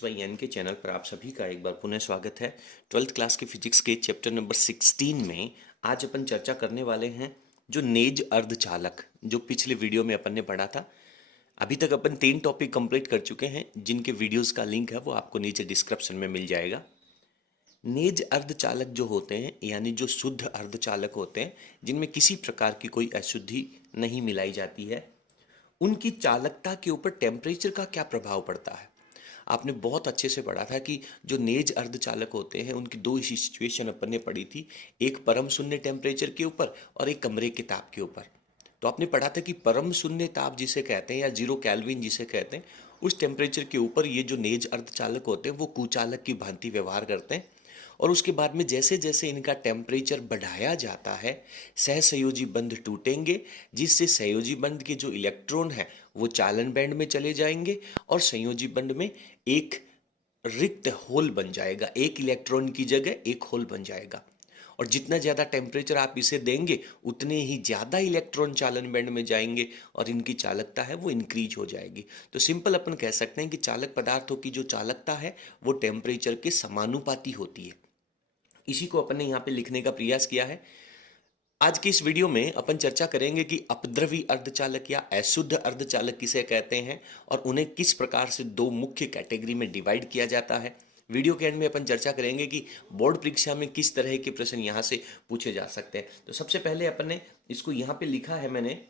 Physics bye N के channel पर आप सभी का एक बार पुनः स्वागत है। 12th क्लास के फिजिक्स के चैप्टर नंबर 16 में आज अपन चर्चा करने वाले हैं जो नेज अर्धचालक, जो पिछले वीडियो में अपन ने पढ़ा था। अभी तक अपन 3 टॉपिक कंप्लीट कर चुके हैं, जिनके वीडियोस का लिंक है वो आपको नीचे डिस्क्रिप्शन में मिल जाएगा। नेज अर्धचालक जो होते हैं, यानी जो शुद्ध अर्धचालक होते हैं, जिनमें किसी प्रकार की कोई अशुद्धि नहीं मिलाई जाती है, उनकी चालकता के ऊपर टेम्परेचर का क्या प्रभाव पड़ता है। आपने बहुत अच्छे से पढ़ा था कि जो नेज अर्धचालक होते हैं उनकी दो सिचुएशन अपन ने पढ़ी थी, एक परम शून्य टेम्परेचर के ऊपर और एक कमरे के ताप के ऊपर। तो आपने पढ़ा था कि परम शून्य ताप जिसे कहते हैं या 0 केल्विन जिसे कहते हैं, उस टेम्परेचर के ऊपर ये जो नेज अर्धचालक होते हैं वो कुचालक की भांति व्यवहार करते हैं। और उसके बाद में जैसे जैसे इनका टेम्परेचर बढ़ाया जाता है, सहसंयोजी बंध टूटेंगे, जिससे संयोजी बंध के जो इलेक्ट्रॉन है वो चालन बैंड में चले जाएंगे और संयोजी बंध में एक रिक्त होल बन जाएगा, एक इलेक्ट्रॉन की जगह एक होल बन जाएगा। और जितना ज़्यादा टेम्परेचर आप इसे देंगे उतने ही ज़्यादा इलेक्ट्रॉन चालन बैंड में जाएंगे और इनकी चालकता है वो इंक्रीज हो जाएगी। तो सिंपल अपन कह सकते हैं कि चालक पदार्थों की जो चालकता है वो टेम्परेचर के समानुपाती होती है। इसी को अपन ने यहाँ पे लिखने का प्रयास किया है। आज की इस वीडियो में अपन चर्चा करेंगे कि अपद्रवी अर्धचालक या अशुद्ध अर्धचालक किसे कहते हैं और उन्हें किस प्रकार से दो मुख्य कैटेगरी में डिवाइड किया जाता है। वीडियो के एंड में अपन चर्चा करेंगे कि बोर्ड परीक्षा में किस तरह के प्रश्न यहाँ से पूछे जा सकते हैं। तो सबसे पहले अपन ने इसको यहाँ पे लिखा है मैंने,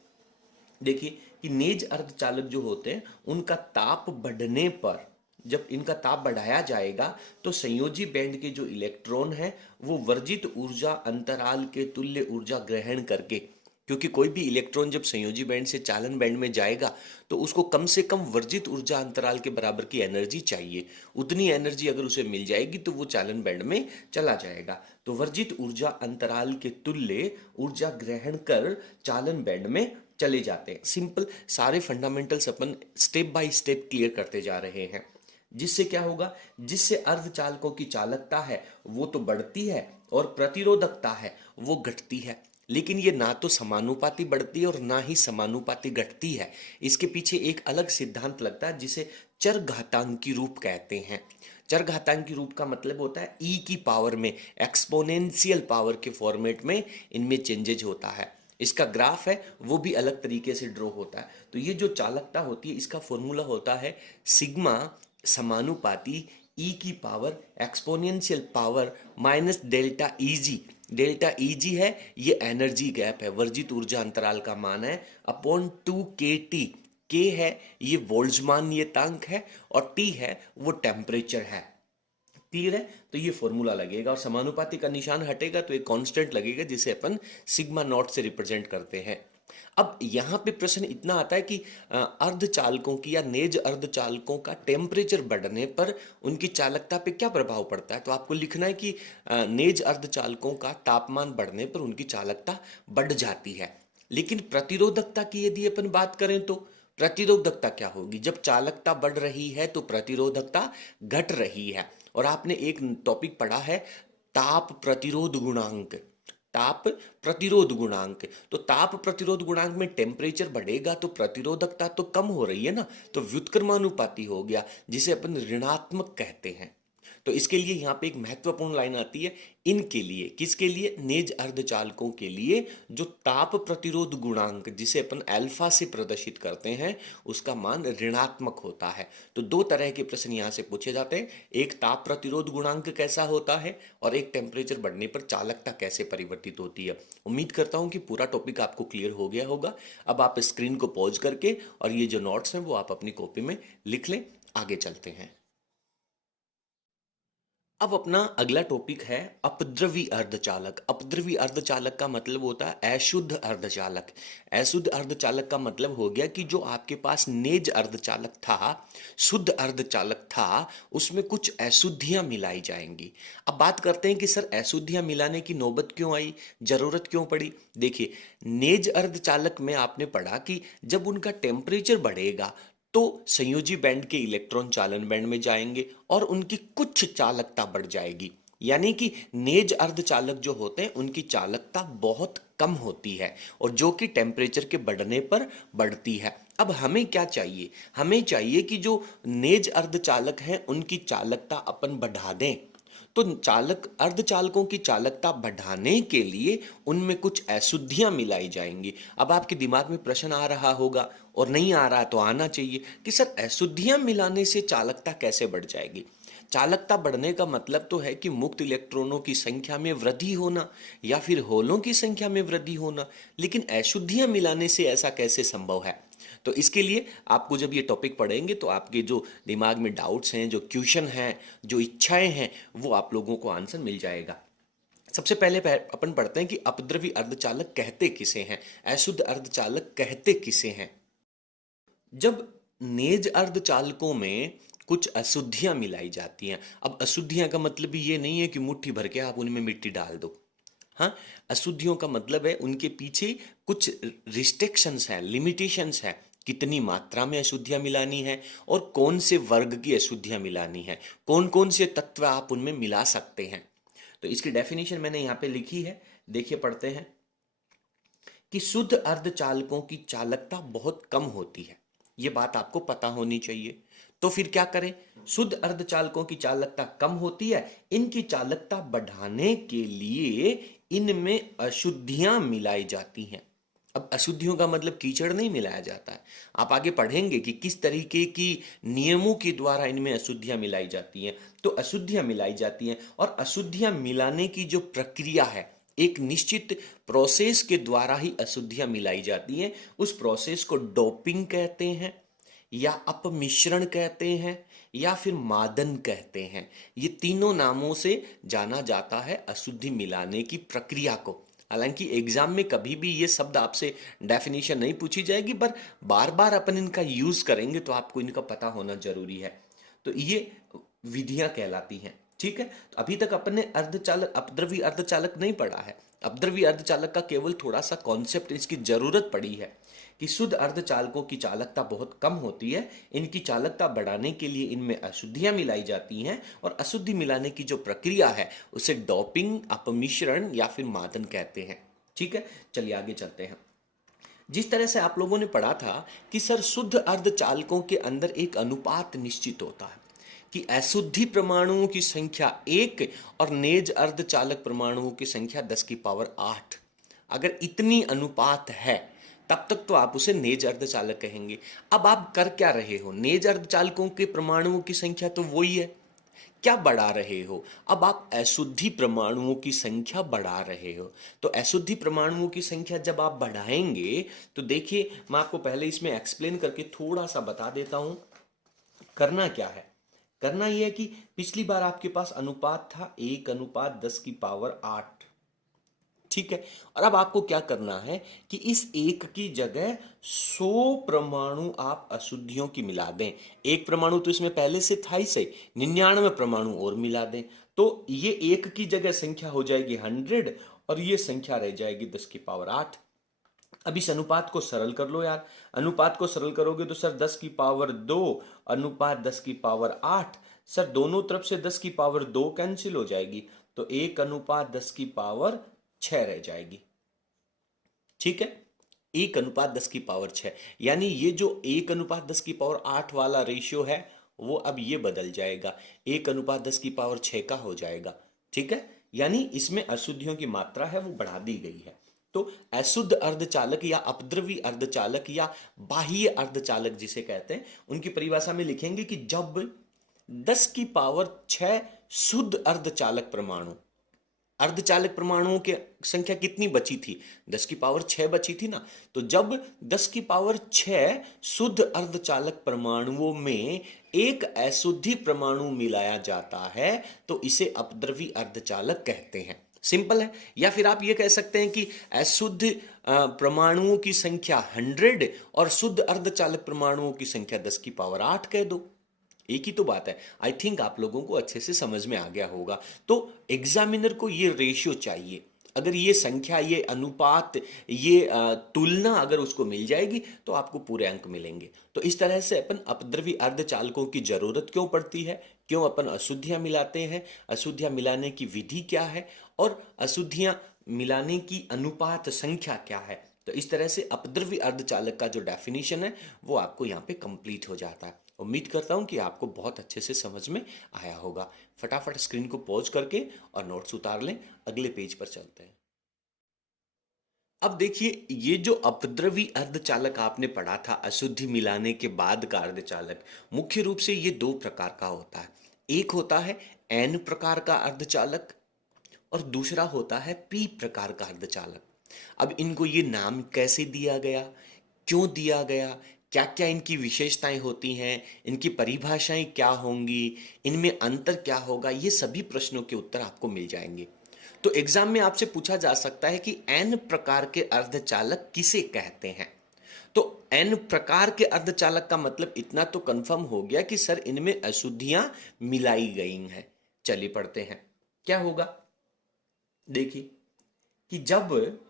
देखिए कि नेज अर्धचालक जो होते हैं उनका ताप बढ़ने पर, जब इनका ताप बढ़ाया जाएगा तो संयोजी बैंड के जो इलेक्ट्रॉन है वो वर्जित ऊर्जा अंतराल के तुल्य ऊर्जा ग्रहण करके, क्योंकि कोई भी इलेक्ट्रॉन जब संयोजी बैंड से चालन बैंड में जाएगा तो उसको कम से कम वर्जित ऊर्जा अंतराल के बराबर की एनर्जी चाहिए। उतनी एनर्जी अगर उसे मिल जाएगी तो वो चालन बैंड में चला जाएगा। तो वर्जित ऊर्जा अंतराल के तुल्य ऊर्जा ग्रहण कर चालन बैंड में चले जाते हैं। सिंपल सारे fundamentals upon step by step clear करते जा रहे हैं। जिससे क्या होगा, जिससे अर्धचालकों की चालकता है वो तो बढ़ती है और प्रतिरोधकता है वो घटती है, लेकिन ये ना तो समानुपाती बढ़ती है और ना ही समानुपाती घटती है। इसके पीछे एक अलग सिद्धांत लगता है जिसे चरघातांकी रूप कहते हैं। चरघातांकी रूप का मतलब होता है ई की पावर में, एक्सपोनेंशियल पावर के फॉर्मेट में इनमें चेंजेज होता है। इसका ग्राफ है वो भी अलग तरीके से ड्रॉ होता है। तो ये जो चालकता होती है इसका फॉर्मूला होता है सिग्मा समानुपाती ई की power exponential power minus delta easy. Delta easy है ये एनर्जी गैप है, वर्जित ऊर्जा अंतराल का मान है, अपॉन 2kT। के है ये बोल्ट्जमान नियतांक है और टी है वो टेम्परेचर है। क्लियर है? तो ये फॉर्मूला लगेगा और समानुपाती का निशान हटेगा तो एक कांस्टेंट लगेगा जिसे अपन सिग्मा नॉट से रिप्रेजेंट करते हैं। अब यहाँ पे प्रश्न इतना आता है कि अर्धचालकों की या नेज अर्धचालकों का टेम्परेचर बढ़ने पर उनकी चालकता पे क्या प्रभाव पड़ता है। तो आपको लिखना है कि नेज अर्धचालकों का तापमान बढ़ने पर उनकी चालकता बढ़ जाती है। लेकिन प्रतिरोधकता की यदि अपन बात करें तो प्रतिरोधकता क्या होगी, जब चालकता बढ़ रही है तो प्रतिरोधकता घट रही है। और आपने एक टॉपिक पढ़ा है ताप प्रतिरोध गुणांक, ताप प्रतिरोध गुणांक। तो ताप प्रतिरोध गुणांक में टेम्परेचर बढ़ेगा तो प्रतिरोधकता तो कम हो रही है ना, तो व्युत्क्रमानुपाती हो गया जिसे अपन ऋणात्मक कहते हैं। तो इसके लिए यहाँ पे एक महत्वपूर्ण लाइन आती है, इनके लिए, किसके लिए, नेज अर्धचालकों के लिए जो ताप प्रतिरोध गुणांक जिसे अपन अल्फा से प्रदर्शित करते हैं उसका मान ऋणात्मक होता है। तो दो तरह के प्रश्न यहाँ से पूछे जाते हैं, एक ताप प्रतिरोध गुणांक कैसा होता है और एक टेम्परेचर बढ़ने पर चालकता कैसे परिवर्तित होती है। उम्मीद करता हूँ कि पूरा टॉपिक आपको क्लियर हो गया होगा। अब आप स्क्रीन को पॉज करके और ये जो नोट्स हैं वो आप अपनी कॉपी में लिख लें। आगे चलते हैं। अब अपना अगला टॉपिक है अपद्रवी अर्धचालक। अपद्रवी अर्धचालक का मतलब होता है अशुद्ध अर्धचालक। अशुद्ध अर्धचालक का मतलब हो गया कि जो आपके पास नेज अर्धचालक था, शुद्ध अर्धचालक था, उसमें कुछ अशुद्धियां मिलाई जाएंगी। अब बात करते हैं कि सर अशुद्धियां मिलाने की नौबत क्यों आई, जरूरत क्यों पड़ी। देखिए नेज अर्धचालक में आपने पढ़ा कि जब उनका टेम्परेचर बढ़ेगा तो संयोजी बैंड के इलेक्ट्रॉन चालन बैंड में जाएंगे और उनकी कुछ चालकता बढ़ जाएगी। यानी कि नेज अर्धचालक जो होते हैं उनकी चालकता बहुत कम होती है और जो कि टेम्परेचर के बढ़ने पर बढ़ती है। अब हमें क्या चाहिए, हमें चाहिए कि जो नेज अर्धचालक हैं उनकी चालकता अपन बढ़ा दें। तो अर्धचालकों की चालकता बढ़ाने के लिए उनमें कुछ अशुद्धियां मिलाई जाएंगी। अब आपके दिमाग में प्रश्न आ रहा होगा, और नहीं आ रहा तो आना चाहिए, कि सर अशुद्धियां मिलाने से चालकता कैसे बढ़ जाएगी। चालकता बढ़ने का मतलब तो है कि मुक्त इलेक्ट्रॉनों की संख्या में वृद्धि होना या फिर होलों की संख्या में वृद्धि होना, लेकिन अशुद्धियां मिलाने से ऐसा कैसे संभव है। तो इसके लिए आपको जब ये टॉपिक पढ़ेंगे तो आपके जो दिमाग में डाउट्स हैं, जो क्वेश्चन हैं, जो इच्छाएं हैं, वो आप लोगों को आंसर मिल जाएगा। सबसे पहले अपन पढ़ते हैं कि अपद्रवी अर्धचालक कहते किसे हैं, अशुद्ध अर्धचालक कहते किसे हैं। जब नेज अर्धचालकों में कुछ अशुद्धियां मिलाई जाती हैं, अब अशुद्धियां का मतलब ये नहीं है कि मुट्ठी भर के आप उनमें मिट्टी डाल दो। हाँ, अशुद्धियों का मतलब है उनके पीछे कुछ रिस्ट्रिक्शंस हैं, लिमिटेशंस हैं, कितनी मात्रा में अशुद्धियां मिलानी है और कौन से वर्ग की अशुद्धियां मिलानी है, कौन कौन से तत्व आप उनमें मिला सकते हैं। तो इसकी डेफिनेशन मैंने यहाँ पे लिखी है, देखिए पढ़ते हैं कि शुद्ध अर्धचालकों की चालकता बहुत कम होती है। ये बात आपको पता होनी चाहिए। तो फिर क्या करें, शुद्ध अर्धचालकों की चालकता कम होती है, इनकी चालकता बढ़ाने के लिए इनमें अशुद्धियां मिलाई जाती हैं। अब अशुद्धियों का मतलब कीचड़ नहीं मिलाया जाता है, आप आगे पढ़ेंगे कि किस तरीके की नियमों के द्वारा इनमें अशुद्धियां मिलाई जाती हैं। तो अशुद्धियां मिलाई जाती हैं और अशुद्धियां मिलाने की जो प्रक्रिया है, एक निश्चित प्रोसेस के द्वारा ही अशुद्धियां मिलाई जाती हैं। उस प्रोसेस को डोपिंग कहते हैं या अपमिश्रण कहते हैं या फिर मादन कहते हैं। ये तीनों नामों से जाना जाता है अशुद्धि मिलाने की प्रक्रिया को। हालांकि एग्जाम में कभी भी ये शब्द आपसे डेफिनेशन नहीं पूछी जाएगी, पर बार बार अपन इनका यूज करेंगे तो आपको इनका पता होना जरूरी है। तो ये विधियां कहलाती हैं, ठीक है। तो अभी तक अपन ने अर्धचालक, अपद्रवी अर्धचालक नहीं पढ़ा है। अपद्रवी अर्धचालक का केवल थोड़ा सा कॉन्सेप्ट इसकी जरूरत पड़ी है कि शुद्ध अर्धचालकों की चालकता बहुत कम होती है, इनकी चालकता बढ़ाने के लिए इनमें अशुद्धियां मिलाई जाती हैं और अशुद्धि मिलाने की जो प्रक्रिया है उसे डोपिंग, अपमिश्रण या फिर मादन कहते हैं, ठीक है। चलिए आगे चलते हैं। जिस तरह से आप लोगों ने पढ़ा था कि सर शुद्ध अर्धचालकों के अंदर एक अनुपात निश्चित होता है कि अशुद्धि परमाणुओं की संख्या 1 और नेज अर्धचालक परमाणुओं की संख्या 10 की पावर 8। अगर इतनी अनुपात है तब तक तो आप उसे नेज अर्धचालक कहेंगे। अब आप कर क्या रहे हो, नेज अर्धचालकों के परमाणुओं की संख्या तो वही है, क्या बढ़ा रहे हो, अब आप अशुद्धि परमाणुओं की संख्या बढ़ा रहे हो। तो अशुद्धि परमाणुओं की संख्या जब आप बढ़ाएंगे तो देखिए, मैं आपको पहले इसमें एक्सप्लेन करके थोड़ा सा बता देता हूं करना क्या है। करना यह है कि पिछली बार आपके पास अनुपात था 1:10 की पावर 8, ठीक है। और अब आपको क्या करना है कि इस 1 की जगह 100 परमाणु आप अशुद्धियों की मिला दें। एक परमाणु तो इसमें पहले से था ही सही, 99 परमाणु और मिला दें, तो ये 1 की जगह संख्या हो जाएगी 100 और ये संख्या रह जाएगी 10 की पावर 8। अब इस अनुपात को सरल कर लो यार, अनुपात को सरल करोगे तो सर 10 की पावर 2 अनुपात 10 की पावर 8, सर दोनों तरफ से 10 की पावर 2 कैंसिल हो जाएगी, तो 1:10 की पावर 6 रह जाएगी, ठीक है। 1:10 की पावर 6, यानी ये जो 1:10 की पावर 8 वाला रेशियो है वो अब ये बदल जाएगा, 1:10 की पावर 6 का हो जाएगा, ठीक है। यानी इसमें अशुद्धियों की मात्रा है वो बढ़ा दी गई है। तो अशुद्ध अर्धचालक या अपद्रवी अर्धचालक या बाह्य अर्धचालक जिसे कहते हैं, उनकी परिभाषा में लिखेंगे कि जब 10 की पावर 6 शुद्ध अर्धचालक परमाणु, अर्धचालक परमाणुओं की संख्या कितनी बची थी, 10 की पावर 6 बची थी ना, तो जब 10 की पावर 6 शुद्ध अर्धचालक परमाणुओं में एक अशुद्धि परमाणु मिलाया जाता है तो इसे अपद्रवी अर्धचालक कहते हैं। सिंपल है। या फिर आप ये कह सकते हैं कि अशुद्ध परमाणुओं की संख्या 100 और शुद्ध अर्धचालक परमाणुओं की संख्या 10 की पावर 8 कह दो, एक ही तो बात है। आई थिंक आप लोगों को अच्छे से समझ में आ गया होगा। तो एग्जामिनर को ये रेशियो चाहिए, अगर ये संख्या, ये अनुपात, ये तुलना अगर उसको मिल जाएगी तो आपको पूरे अंक मिलेंगे। तो इस तरह से अपन अपद्रवी अर्धचालकों की जरूरत क्यों पड़ती है, क्यों अपन अशुद्धियां मिलाते हैं, अशुद्धियां मिलाने की विधि क्या है और अशुद्धियां मिलाने की अनुपात संख्या क्या है। तो इस तरह से अपद्रव्य अर्धचालक का जो डेफिनेशन है वो आपको यहाँ पे कंप्लीट हो जाता है। उम्मीद करता हूँ कि आपको बहुत अच्छे से समझ में आया होगा। फटाफट स्क्रीन को पॉज करके और नोट्स उतार लें, अगले पेज पर चलते हैं। अब देखिए, ये जो अपद्रवी अर्धचालक आपने पढ़ा था, अशुद्धि मिलाने के बाद का अर्धचालक, मुख्य रूप से ये दो प्रकार का होता है। एक होता है एन प्रकार का अर्धचालक और दूसरा होता है पी प्रकार का अर्धचालक। अब इनको ये नाम कैसे दिया गया, क्यों दिया गया, क्या क्या इनकी विशेषताएं होती हैं, इनकी परिभाषाएं क्या होंगी, इनमें अंतर क्या होगा, ये सभी प्रश्नों के उत्तर आपको मिल जाएंगे। तो एग्जाम में आपसे पूछा जा सकता है कि एन प्रकार के अर्धचालक किसे कहते हैं। तो एन प्रकार के अर्धचालक का मतलब इतना तो कंफर्म हो गया कि सर इनमें अशुद्धियां मिलाई गई हैं। चलिए पढ़ते हैं क्या होगा। देखिए कि जब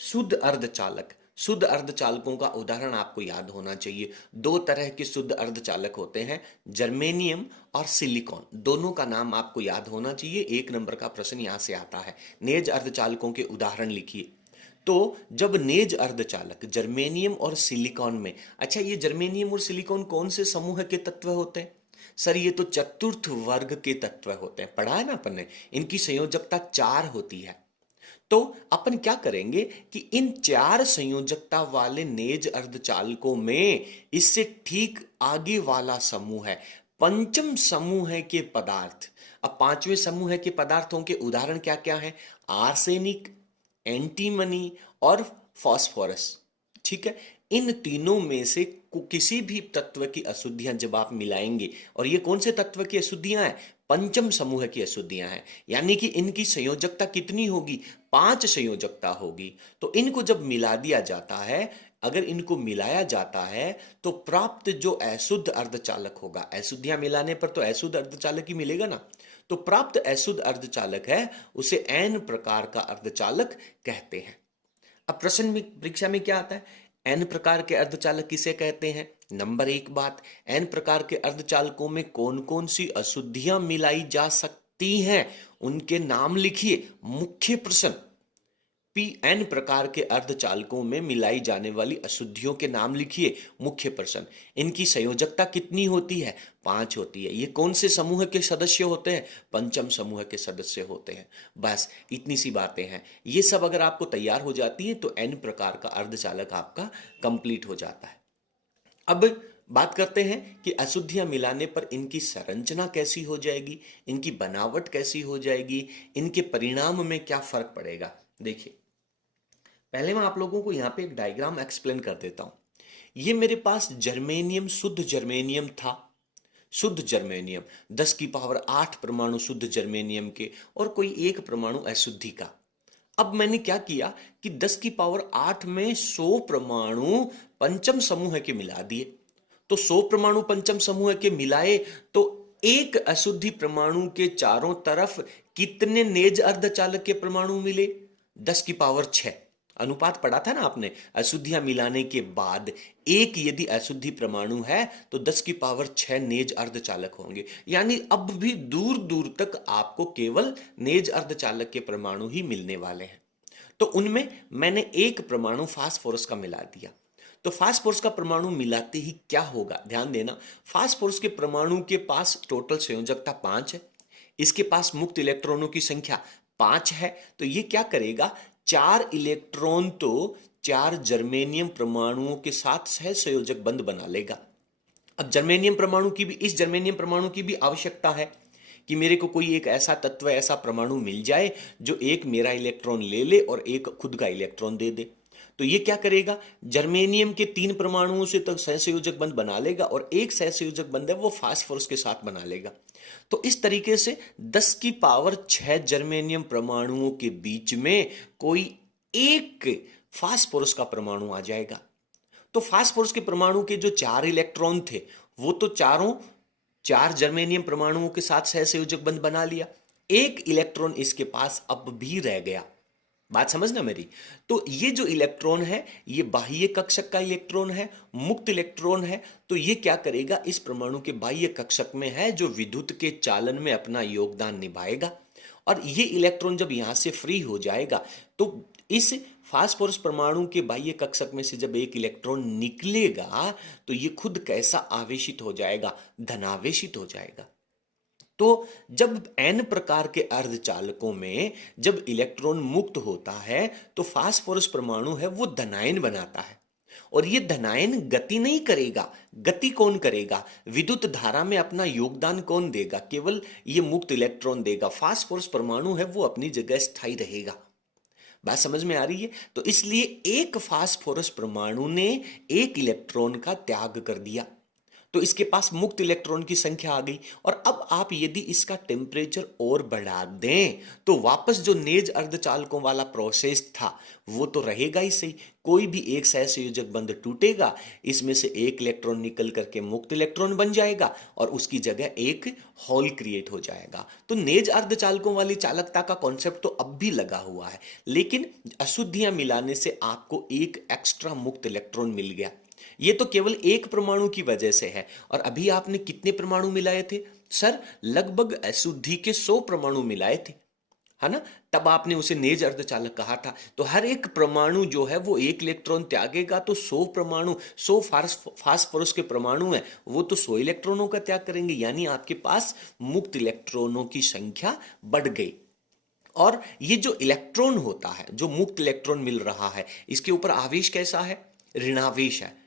शुद्ध अर्धचालक, शुद्ध अर्धचालकों का उदाहरण आपको याद होना चाहिए। दो तरह के शुद्ध अर्धचालक होते हैं, जर्मेनियम और सिलिकॉन। दोनों का नाम आपको याद होना चाहिए। 1 नंबर का प्रश्न यहां से आता है। नेज अर्धचालकों के उदाहरण लिखिए। तो जब नेज अर्धचालक जर्मेनियम और सिलिकॉन में, अच्छा ये जर्मेनियम और सिलिकॉन कौन से समूह के तत्व होते हैं? सर ये तो चतुर्थ वर्ग के तत्व होते हैं, पढ़ा है ना अपन ने। इनकी संयोजकता 4 होती है। तो अपन क्या करेंगे कि इन 4 संयोजकता वाले नेज अर्धचालकों में इससे ठीक आगे वाला समूह है पंचम समूह के पदार्थ। अब 5वें समूह के पदार्थों के उदाहरण क्या क्या हैं? आर्सेनिक, एंटीमनी और फास्फोरस। ठीक है, इन तीनों में से किसी भी तत्व की अशुद्धियां जब आप मिलाएंगे, और ये कौन से तत्व की अशुद्धियां हैं? पंचम समूह की अशुद्धियां हैं। यानी कि इनकी संयोजकता कितनी होगी? 5 संयोजकता होगी। तो इनको जब मिला दिया जाता है, अगर इनको मिलाया जाता है तो प्राप्त जो अशुद्ध अर्धचालक होगा, अशुद्धियां मिलाने पर तो अशुद्ध अर्धचालक ही मिलेगा ना, तो प्राप्त अशुद्ध अर्धचालक है उसे एन प्रकार का अर्धचालक कहते हैं। अब प्रश्न में, परीक्षा में क्या आता है? एन प्रकार के अर्धचालक किसे कहते हैं? नंबर 1 बात, एन प्रकार के अर्धचालकों में कौन कौन सी अशुद्धियां मिलाई जा सकती हैं, उनके नाम लिखिए। मुख्य प्रश्न, पी एन प्रकार के अर्धचालकों में मिलाई जाने वाली अशुद्धियों के नाम लिखिए। मुख्य प्रश्न, इनकी संयोजकता कितनी होती है? 5 होती है। ये कौन से समूह के सदस्य होते हैं? पंचम समूह के सदस्य होते हैं। बस इतनी सी बातें हैं। ये सब अगर आपको तैयार हो जाती है तो एन प्रकार का अर्धचालक आपका कंप्लीट हो जाता है। अब बात करते हैं कि अशुद्धियां मिलाने पर इनकी संरचना कैसी हो जाएगी, इनकी बनावट कैसी हो जाएगी, इनके परिणाम में क्या फर्क पड़ेगा। देखिए, पहले मैं आप लोगों को यहाँ पे एक डायग्राम एक्सप्लेन कर देता हूँ। ये मेरे पास जर्मेनियम, शुद्ध जर्मेनियम था। शुद्ध जर्मेनियम 10 की पावर 8 परमाणु शुद्ध जर्मेनियम के और कोई एक परमाणु अशुद्धि का। अब मैंने क्या किया कि 10 की पावर 8 में 100 परमाणु पंचम समूह के मिला दिए। तो 100 परमाणु पंचम समूह के मिलाए तो एक अशुद्धि परमाणु के चारों तरफ कितने नेज अर्धचालक के परमाणु मिले? 10 की पावर 6। अनुपात पढ़ा था ना आपने, अशुद्धियां मिलाने के बाद एक यदि अशुद्धि परमाणु है तो 10 की पावर 6 नेज अर्धचालक होंगे। यानी अब भी दूर दूर तक आपको केवल नेज अर्धचालक के परमाणु ही मिलने वाले हैं। तो उनमें मैंने एक परमाणु फास्फोरस का मिला दिया। तो फास्फोरस का परमाणु मिलाते ही क्या होगा, ध्यान देना। फास्फोरस के परमाणु के पास टोटल संयोजकता 5 है, इसके पास मुक्त इलेक्ट्रॉनों की संख्या 5 है। तो ये क्या करेगा, 4 इलेक्ट्रॉन तो 4 जर्मेनियम परमाणुओं के साथ सहसंयोजक बंध बना लेगा। अब जर्मेनियम परमाणु की भी, इस जर्मेनियम परमाणु की भी आवश्यकता है कि मेरे को कोई एक ऐसा तत्व, ऐसा परमाणु मिल जाए जो एक मेरा इलेक्ट्रॉन ले ले और एक खुद का इलेक्ट्रॉन दे दे। तो ये क्या करेगा, जर्मेनियम के 3 परमाणुओं से तो सहसंयोजक बंध बना लेगा और एक सहसंयोजक बंध है वो फास्फोरस के साथ बना लेगा। तो इस तरीके से 10 की पावर 6 जर्मेनियम परमाणुओं के बीच में कोई एक फास्फोरस का परमाणु आ जाएगा। तो फास्फोरस के परमाणु के जो 4 इलेक्ट्रॉन थे वो तो चारों 4 जर्मेनियम परमाणुओं के साथ सहसंयोजक बंध बना लिया। एक इलेक्ट्रॉन इसके पास अब भी रह गया। बात समझना मेरी। तो ये जो इलेक्ट्रॉन है ये बाह्य कक्षक का इलेक्ट्रॉन है, मुक्त इलेक्ट्रॉन है। तो ये क्या करेगा, इस परमाणु के बाह्य कक्षक में है जो विद्युत के चालन में अपना योगदान निभाएगा और ये इलेक्ट्रॉन जब यहां से फ्री हो जाएगा तो इस फास्फोरस परमाणु के बाह्य कक्षक में से जब एक इलेक्ट्रॉन निकलेगा तो ये खुद कैसा आवेशित हो जाएगा, धनावेशित हो जाएगा। तो जब n प्रकार के अर्धचालकों में जब इलेक्ट्रॉन मुक्त होता है तो फास्फोरस परमाणु है वो धनायन बनाता है, और ये धनायन गति नहीं करेगा। गति कौन करेगा? विद्युत धारा में अपना योगदान कौन देगा? केवल ये मुक्त इलेक्ट्रॉन देगा। फास्फोरस परमाणु है वो अपनी जगह स्थायी रहेगा। बात समझ में आ रही है? तो इसलिए एक फास्फोरस परमाणु ने एक इलेक्ट्रॉन का त्याग कर दिया, तो इसके पास मुक्त इलेक्ट्रॉन की संख्या आ गई। और अब आप यदि इसका टेम्परेचर और बढ़ा दें तो वापस जो नेज अर्धचालकों वाला प्रोसेस था वो तो रहेगा ही सही। कोई भी एक सहसंयोजक बंध टूटेगा, इसमें से एक इलेक्ट्रॉन निकल करके मुक्त इलेक्ट्रॉन बन जाएगा और उसकी जगह एक होल क्रिएट हो जाएगा। तो नेज अर्धचालकों वाली चालकता का कॉन्सेप्ट तो अब भी लगा हुआ है, लेकिन अशुद्धियां मिलाने से आपको एक एक्स्ट्रा मुक्त इलेक्ट्रॉन मिल गया। ये तो केवल एक परमाणु की वजह से है। और अभी आपने कितने परमाणु मिलाए थे? सर लगभग अशुद्धि के 100 परमाणु मिलाए थे, है ना? तब आपने उसे नेज अर्धचालक कहा था। तो हर एक परमाणु जो है वो एक इलेक्ट्रॉन त्यागेगा, तो 100 परमाणु, 100 फास्फोरस के परमाणु हैं वो तो 100 इलेक्ट्रॉनों का त्याग करेंगे, यानी आपके पास मुक्त इलेक्ट्रॉनों की संख्या बढ़ गई। और ये जो इलेक्ट्रॉन होता है, जो मुक्त इलेक्ट्रॉन मिल रहा है, इसके ऊपर आवेश कैसा है? ऋणावेश है,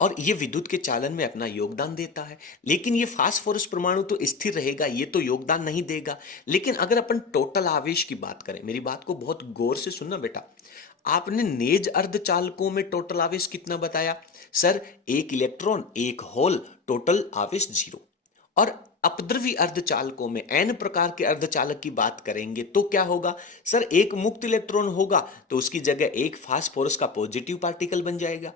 और ये विद्युत के चालन में अपना योगदान देता है। लेकिन ये फास्फोरस परमाणु तो स्थिर रहेगा, ये तो योगदान नहीं देगा। लेकिन अगर अपन टोटल आवेश की बात करें, मेरी बात को बहुत गौर से सुनना बेटा, आपने नेज अर्धचालकों में टोटल आवेश कितना बताया? सर एक इलेक्ट्रॉन एक होल, टोटल आवेश 0। और अपद्रवी अर्धचालकों में n प्रकार के अर्धचालक की बात करेंगे तो क्या होगा? सर एक मुक्त इलेक्ट्रॉन होगा तो उसकी जगह एक फास्फोरस का पॉजिटिव पार्टिकल बन जाएगा।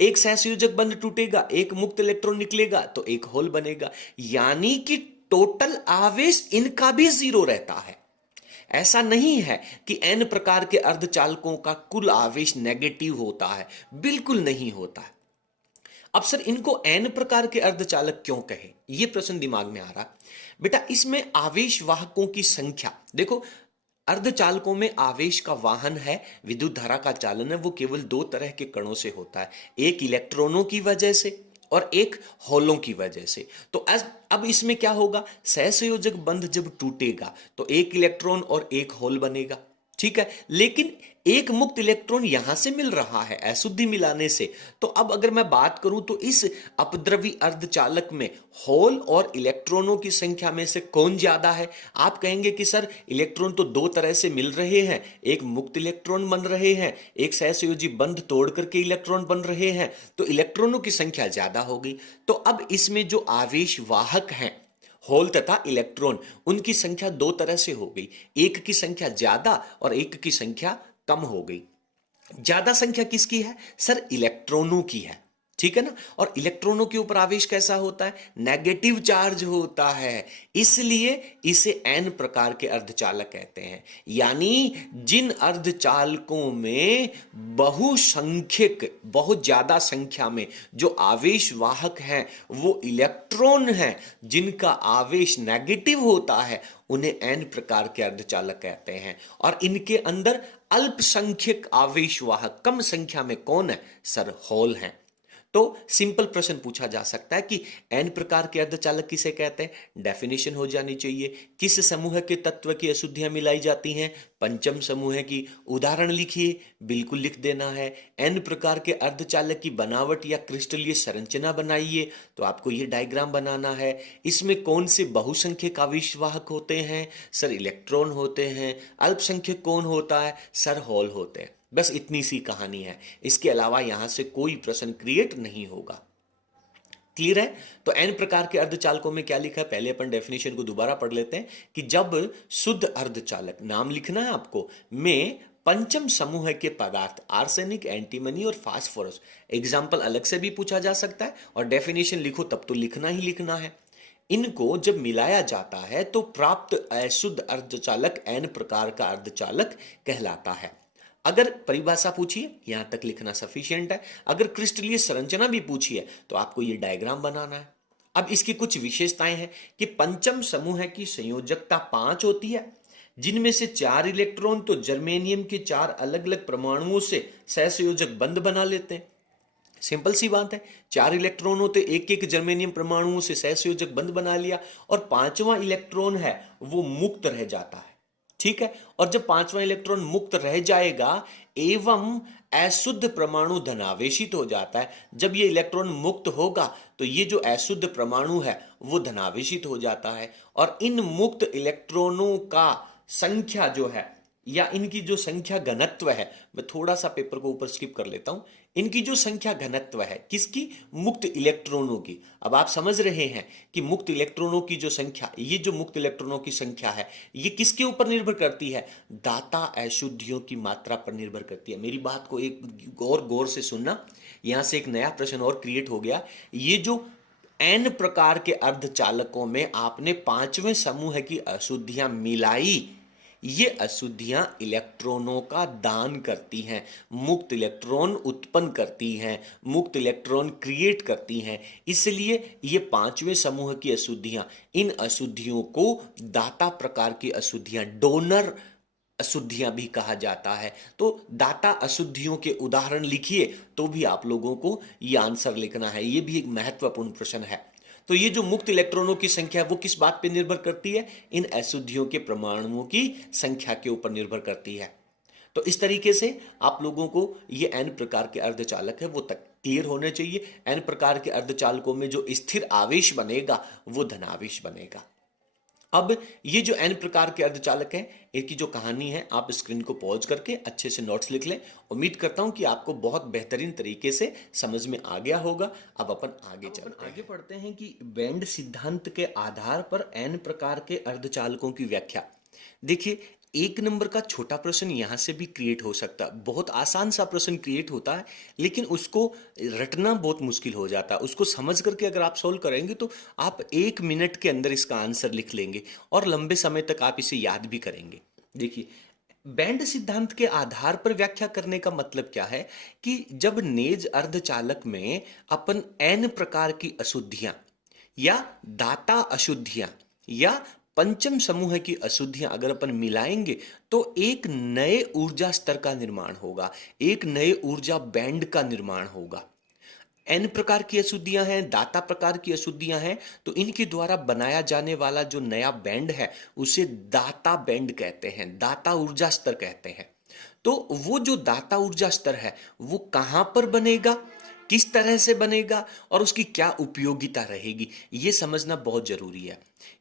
एक सहसंयोजक बंध टूटेगा, एक मुक्त इलेक्ट्रॉन निकलेगा तो एक होल बनेगा, यानी कि टोटल आवेश इनका भी 0 रहता है। ऐसा नहीं है कि n प्रकार के अर्धचालकों का कुल आवेश नेगेटिव होता है, बिल्कुल नहीं होता है। अब सर इनको n प्रकार के अर्धचालक क्यों कहे, यह प्रश्न दिमाग में आ रहा। बेटा इसमें आवेश वाहकों की संख्या देखो, अर्धचालकों में आवेश का वाहन है, विद्युत धारा का चालन है, वो केवल 2 तरह के कणों से होता है, एक इलेक्ट्रॉनों की वजह से और एक होलों की वजह से। तो अब इसमें क्या होगा? सहसंयोजक बंध जब टूटेगा तो एक इलेक्ट्रॉन और एक होल बनेगा, ठीक है, लेकिन एक मुक्त इलेक्ट्रॉन यहां से मिल रहा है अशुद्धि मिलाने से। तो अब अगर मैं बात करूं तो इस अपद्रवी अर्धचालक में होल और इलेक्ट्रॉनों की संख्या में से कौन ज्यादा है? आप कहेंगे कि सर इलेक्ट्रॉन तो 2 तरह से मिल रहे हैं, एक मुक्त इलेक्ट्रॉन बन रहे हैं, एक सहसंयोजी बंध तोड़ करके इलेक्ट्रॉन बन रहे हैं, तो इलेक्ट्रॉनों की संख्या ज्यादा होगी। तो अब इसमें जो आवेश वाहक हैं होल तथा इलेक्ट्रॉन, उनकी संख्या 2 तरह से हो गई, एक की संख्या ज्यादा और एक की संख्या कम हो गई। ज्यादा संख्या किसकी है? सर इलेक्ट्रॉनों की है, ठीक है ना। और इलेक्ट्रॉनों के ऊपर आवेश कैसा होता है? नेगेटिव चार्ज होता है, इसलिए इसे n प्रकार के अर्धचालक कहते हैं। यानी जिन अर्धचालकों में बहुसंख्यक, बहुत ज्यादा संख्या में जो आवेश वाहक हैं वो इलेक्ट्रॉन हैं, जिनका आवेश नेगेटिव होता है, उन्हें n प्रकार के अर्धचालक कहते हैं। और इनके अंदर अल्पसंख्यक आवेश वाहक, कम संख्या में कौन है? सर होल हैं। तो सिंपल प्रश्न पूछा जा सकता है कि n प्रकार के अर्धचालक किसे कहते हैं? डेफिनेशन हो जानी चाहिए। किस समूह के तत्व की अशुद्धियां मिलाई जाती हैं? पंचम समूह की। उदाहरण लिखिए, बिल्कुल लिख देना है। n प्रकार के अर्धचालक की बनावट या क्रिस्टलीय संरचना बनाइए, तो आपको ये डायग्राम बनाना है। इसमें कौन से बहुसंख्यक आवेशवाहक होते हैं? सर इलेक्ट्रॉन होते हैं। अल्पसंख्यक कौन होता है? सर होल होते हैं। बस इतनी सी कहानी है, इसके अलावा यहां से कोई प्रश्न क्रिएट नहीं होगा। क्लियर है? तो n प्रकार के अर्धचालकों में क्या लिखा है, पहले अपन डेफिनेशन को दोबारा पढ़ लेते हैं कि जब शुद्ध अर्धचालक, नाम लिखना है आपको, में पंचम समूह के पदार्थ आर्सेनिक, एंटीमनी और फास्फोरस, एग्जाम्पल अलग से भी पूछा जा सकता है और डेफिनेशन लिखो तब तो लिखना ही लिखना है, इनको जब मिलाया जाता है तो प्राप्त अशुद्ध अर्धचालक n प्रकार का अर्धचालक कहलाता है। अगर परिभाषा पूछिए, यहां तक लिखना सफिशिएंट है। अगर क्रिस्टलीय संरचना भी पूछिए तो आपको ये डायग्राम बनाना है। अब इसकी कुछ विशेषताएं हैं कि पंचम समूह की संयोजकता 5 होती है, जिनमें से 4 इलेक्ट्रॉन तो जर्मेनियम के 4 अलग अलग परमाणुओं से सहसंयोजक बंध बना लेते हैं। सिंपल सी बात है, 4 इलेक्ट्रॉन होते, एक एक जर्मेनियम परमाणुओं से सहसंयोजक बंध बना लिया, और 5वां इलेक्ट्रॉन है वो मुक्त रह जाता है। ठीक है, और जब 5वां इलेक्ट्रॉन मुक्त रह जाएगा एवं अशुद्ध परमाणु धनावेशित हो जाता है। जब ये इलेक्ट्रॉन मुक्त होगा तो ये जो अशुद्ध परमाणु है वो धनावेशित हो जाता है, और इन मुक्त इलेक्ट्रॉनों का संख्या जो है, या इनकी जो संख्या घनत्व है, मैं थोड़ा सा पेपर को ऊपर स्किप कर लेता हूं, इनकी जो संख्या घनत्व है किसकी, मुक्त इलेक्ट्रॉनों की। अब आप समझ रहे हैं कि मुक्त इलेक्ट्रॉनों की जो संख्या, ये जो मुक्त इलेक्ट्रॉनों की संख्या है ये किसके ऊपर निर्भर करती है, दाता अशुद्धियों की मात्रा पर निर्भर करती है। मेरी बात को एक और गौर से सुनना, यहां से एक नया प्रश्न और क्रिएट हो गया। ये जो एन प्रकार के अर्धचालकों में आपने 5वें समूह की अशुद्धियां मिलाई, ये अशुद्धियां इलेक्ट्रॉनों का दान करती हैं, मुक्त इलेक्ट्रॉन उत्पन्न करती हैं, मुक्त इलेक्ट्रॉन क्रिएट करती हैं। इसलिए ये 5वें समूह की अशुद्धियां, इन अशुद्धियों को दाता प्रकार की अशुद्धियां, डोनर अशुद्धियां भी कहा जाता है। तो दाता अशुद्धियों के उदाहरण लिखिए तो भी आप लोगों को ये आंसर लिखना है, ये भी एक महत्वपूर्ण प्रश्न है। तो ये जो मुक्त इलेक्ट्रॉनों की संख्या वो किस बात पे निर्भर करती है, इन अशुद्धियों के परमाणुओं की संख्या के ऊपर निर्भर करती है। तो इस तरीके से आप लोगों को ये एन प्रकार के अर्धचालक है वो तक क्लियर होने चाहिए। एन प्रकार के अर्धचालकों में जो स्थिर आवेश बनेगा वो धनावेश बनेगा। अब ये जो एन प्रकार के अर्धचालक हैं, इनकी जो कहानी है आप स्क्रीन को पॉज करके अच्छे से नोट्स लिख लें। उम्मीद करता हूं कि आपको बहुत बेहतरीन तरीके से समझ में आ गया होगा। अब अपन आगे पढ़ते हैं कि बैंड सिद्धांत के आधार पर एन प्रकार के अर्धचालकों की व्याख्या। देखिए, 1 नंबर का छोटा प्रश्न यहां से भी क्रिएट हो सकता है, बहुत आसान सा प्रश्न क्रिएट होता है, लेकिन उसको रटना बहुत मुश्किल हो जाता है। उसको समझ करके अगर आप सोल्व करेंगे तो आप 1 मिनट के अंदर इसका आंसर लिख लेंगे और लंबे समय तक आप इसे याद भी करेंगे। देखिए, बैंड सिद्धांत के आधार पर व्याख्या करने का मतलब क्या है कि जब नेज अर्धचालक में अपन एन प्रकार की अशुद्धियां या दाता अशुद्धियां या पंचम समूह की अशुद्धियां अगर अपन मिलाएंगे तो एक नए ऊर्जा स्तर का निर्माण होगा, एक नए ऊर्जा बैंड का निर्माण होगा। एन प्रकार की अशुद्धियां हैं, दाता प्रकार की अशुद्धियां हैं, तो इनके द्वारा बनाया जाने वाला जो नया बैंड है उसे दाता बैंड कहते हैं, दाता ऊर्जा स्तर कहते हैं। तो वो जो दाता ऊर्जा स्तर है वो कहां पर बनेगा, किस तरह से बनेगा और उसकी क्या उपयोगिता रहेगी, ये समझना बहुत जरूरी है।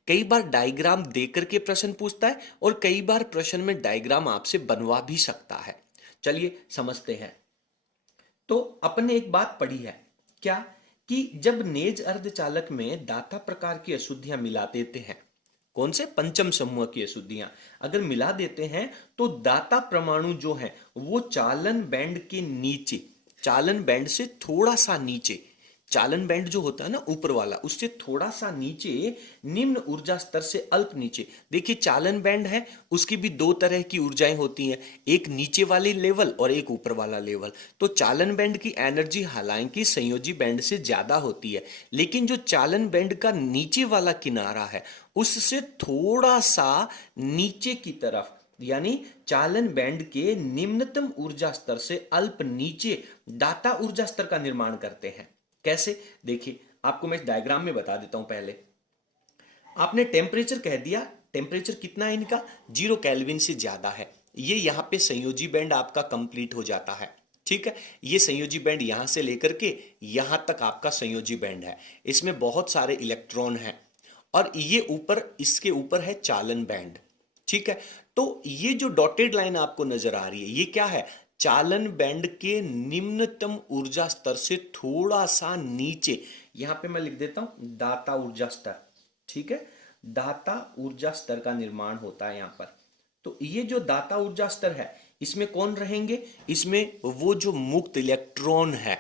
कई बार डायग्राम देकर के प्रश्न पूछता है और कई बार प्रश्न में डायग्राम आपसे बनवा भी सकता है। चलिए समझते हैं। तो अपन ने एक बात पढ़ी है क्या, कि जब नेज अर्धचालक में दाता प्रकार की अशुद्धियां मिला देते हैं, कौन से, पंचम समूह की अशुद्धियां अगर मिला देते हैं तो दाता परमाणु जो है वो चालन बैंड के नीचे, चालन बैंड से थोड़ा सा नीचे, चालन बैंड जो होता है ना ऊपर वाला, उससे थोड़ा सा नीचे, निम्न ऊर्जा स्तर से अल्प नीचे। देखिए, चालन बैंड है उसकी भी 2 तरह की ऊर्जाएं होती हैं, एक नीचे वाली लेवल और एक ऊपर वाला लेवल। तो चालन बैंड की एनर्जी हालांकि संयोजी बैंड से ज्यादा होती है, लेकिन जो चालन बैंड का नीचे वाला किनारा है उससे थोड़ा सा नीचे की तरफ, यानी चालन बैंड के निम्नतम ऊर्जा स्तर से अल्प नीचे दाता ऊर्जा स्तर का निर्माण करते हैं। कैसे, देखिए आपको मैं डायग्राम में बता देता हूं। पहले आपने टेम्परेचर कह दिया, टेम्परेचर कितना है इनका, 0 केल्विन से ज्यादा है, ये यहां पे संयोजी बैंड आपका कंप्लीट हो जाता है। ठीक है, ये संयोजी बैंड यहां से लेकर के यहां तक आपका संयोजी बैंड है, इसमें बहुत सारे इलेक्ट्रॉन हैं और ये ऊपर, इसके ऊपर है चालन बैंड। ठीक है, तो ये जो डॉटेड लाइन आपको नजर आ रही है ये क्या है, चालन बैंड के निम्नतम ऊर्जा स्तर से थोड़ा सा नीचे, यहां पे मैं लिख देता हूं दाता ऊर्जा स्तर। ठीक है, दाता ऊर्जा स्तर का निर्माण होता है यहां पर। तो ये जो दाता ऊर्जा स्तर है इसमें कौन रहेंगे, इसमें वो जो मुक्त इलेक्ट्रॉन है,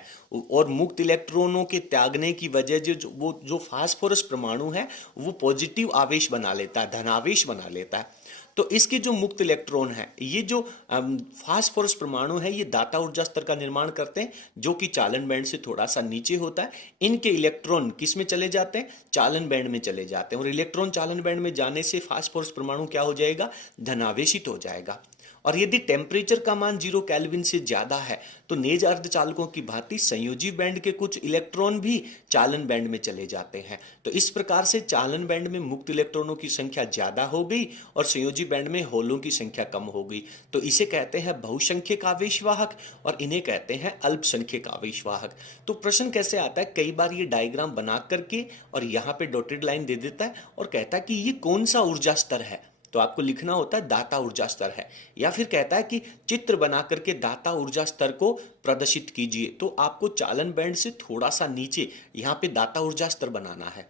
और मुक्त इलेक्ट्रॉनों के त्यागने की वजह जो फास्फोरस परमाणु है वो पॉजिटिव आवेश बना लेता है, धनावेश बना लेता है। तो इसके जो मुक्त इलेक्ट्रॉन है, ये जो फास्फोरस परमाणु है, ये दाता ऊर्जा स्तर का निर्माण करते हैं, जो कि चालन बैंड से थोड़ा सा नीचे होता है। इनके इलेक्ट्रॉन किस में चले जाते हैं? चालन बैंड में चले जाते हैं, और इलेक्ट्रॉन चालन बैंड में जाने से फास्फोरस परमाणु क्या हो जाएगा? धनावेशित हो जाएगा। और यदि टेम्परेचर का मान 0 केल्विन से ज्यादा है तो नेज अर्धचालकों की भांति संयोजी बैंड के कुछ इलेक्ट्रॉन भी चालन बैंड में चले जाते हैं। तो इस प्रकार से चालन बैंड में मुक्त इलेक्ट्रॉनों की संख्या ज्यादा हो गई और संयोजी बैंड में होलों की संख्या कम हो गई। तो इसे कहते हैं बहुसंख्यक आवेशवाहक और इन्हें कहते हैं अल्पसंख्यक आवेशवाहक। तो प्रश्न कैसे आता है? कई बार ये डायग्राम बना करके और यहाँ पे डॉटेड लाइन दे देता है और कहता है कि ये कौन सा ऊर्जा स्तर है, तो आपको लिखना होता है दाता ऊर्जा स्तर है। या फिर कहता है कि चित्र बना करके दाता ऊर्जा स्तर को प्रदर्शित कीजिए, तो आपको चालन बैंड से थोड़ा सा नीचे यहाँ पे दाता ऊर्जा स्तर बनाना है।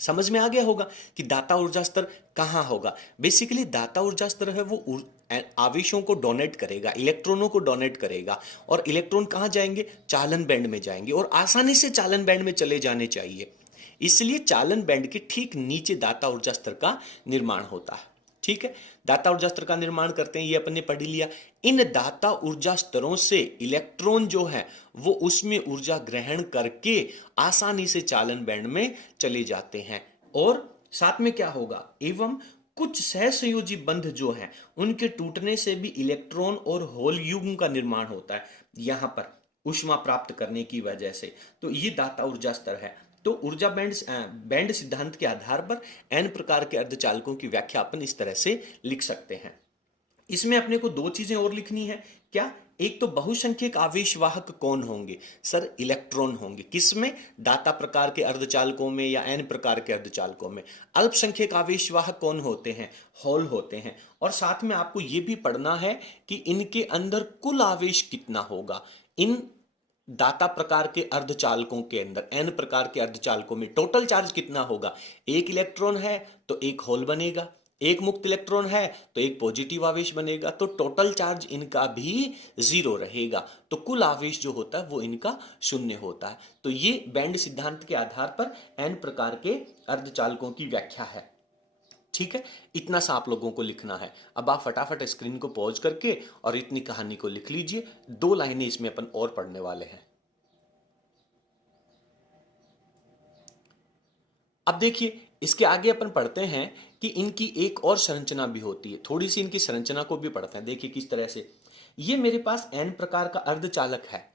समझ में आ गया होगा कि दाता ऊर्जा स्तर कहाँ होगा। बेसिकली दाता ऊर्जा स्तर है वो आवेशों को डोनेट करेगा, इलेक्ट्रॉनों को डोनेट करेगा, और इलेक्ट्रॉन कहाँ जाएंगे? चालन बैंड में जाएंगे, और आसानी से चालन बैंड में चले जाने चाहिए। इसलिए चालन बैंड के ठीक नीचे दाता ऊर्जा स्तर का निर्माण होता है। ठीक है, दाता ऊर्जा स्तर का निर्माण करते हैं, ये अपन ने पढ़ लिया। इन दाता ऊर्जा स्तरों से इलेक्ट्रॉन जो है वो उसमें ऊर्जा ग्रहण करके आसानी से चालन बैंड में चले जाते हैं। और साथ में क्या होगा? एवं कुछ सहसंयोजी बंध जो हैं उनके टूटने से भी इलेक्ट्रॉन और होल युग्म का निर्माण होता है, यहां पर ऊष्मा प्राप्त करने की वजह से। तो ये दाता ऊर्जा स्तर है। तो ऊर्जा बैंड सिद्धांत के आधार पर एन प्रकार के अर्धचालकों की व्याख्या अपन इस तरह से लिख सकते हैं। इसमें अपने को दो चीजें और लिखनी है। क्या? एक तो बहुसंख्यक आवेशवाहक कौन होंगे? सर इलेक्ट्रॉन होंगे। किसमें? दाता प्रकार के अर्धचालकों में या एन प्रकार के अर्धचालकों में। अल्पसंख्यक आवेशवाहक कौन होते हैं? होल होते हैं। और साथ में आपको यह भी पढ़ना है कि इनके अंदर कुल आवेश कितना होगा। इन दाता प्रकार के अर्धचालकों के अंदर, एन प्रकार के अर्धचालकों में टोटल चार्ज कितना होगा? एक इलेक्ट्रॉन है तो एक होल बनेगा, एक मुक्त इलेक्ट्रॉन है तो एक पॉजिटिव आवेश बनेगा, तो टोटल चार्ज इनका भी 0 रहेगा। तो कुल आवेश जो होता है वो इनका 0 होता है। तो ये बैंड सिद्धांत के आधार पर एन प्रकार के अर्धचालकों की व्याख्या है। ठीक है, इतना सा आप लोगों को लिखना है। अब आप फटाफट स्क्रीन को पॉज करके और इतनी कहानी को लिख लीजिए। 2 लाइनें इसमें अपन और पढ़ने वाले हैं। अब देखिए, इसके आगे अपन पढ़ते हैं कि इनकी एक और संरचना भी होती है। थोड़ी सी इनकी संरचना को भी पढ़ते हैं। देखिए किस तरह से। ये मेरे पास एन प्रकार का अर्धचालक है,